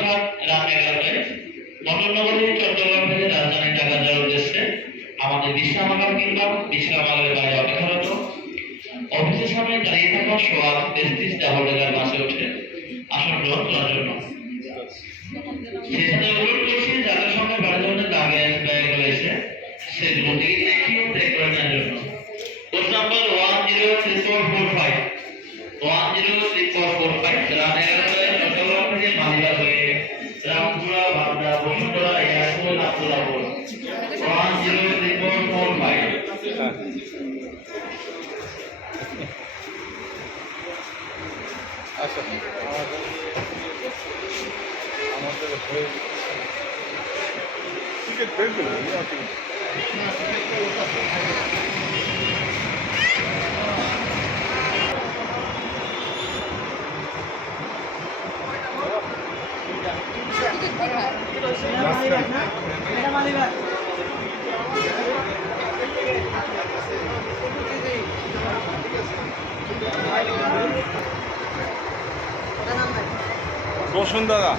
অর্থাৎ রাত 11টায় মন্ডলনগরী চট্টগ্রাম থেকে রাজধানী ঢাকা যাওয়ার উদ্দেশ্যে আমাদের বিশ্রামাগার কিংবা বিশ্রামাগারের বাইরে অপেক্ষারত অফিসের সামনে দাঁড়িয়ে থাকা সোয়া ৩৩ ডাবল ডেকার বাসে উঠে আসন গ্রহণ করার জন্য। সেই সাথে অনুরোধ করছি যাদের সঙ্গে বড় ধরনের লাগেজ ব্যাগ রয়েছে সেগুলো টিকিট দেখিয়ে চেক করে নেওয়ার জন্য। কোড নাম্বার 103445 103445 রাত 11টায় চট্টগ্রাম থেকে মালিবাগ হয়ে রামপুরা বান্দা বসুন্ধরা এয়ারপোর্ট আব্দুল্লাহপুর 103445। আচ্ছা আমাদের টিকিট বের করে বসুন্ধরা।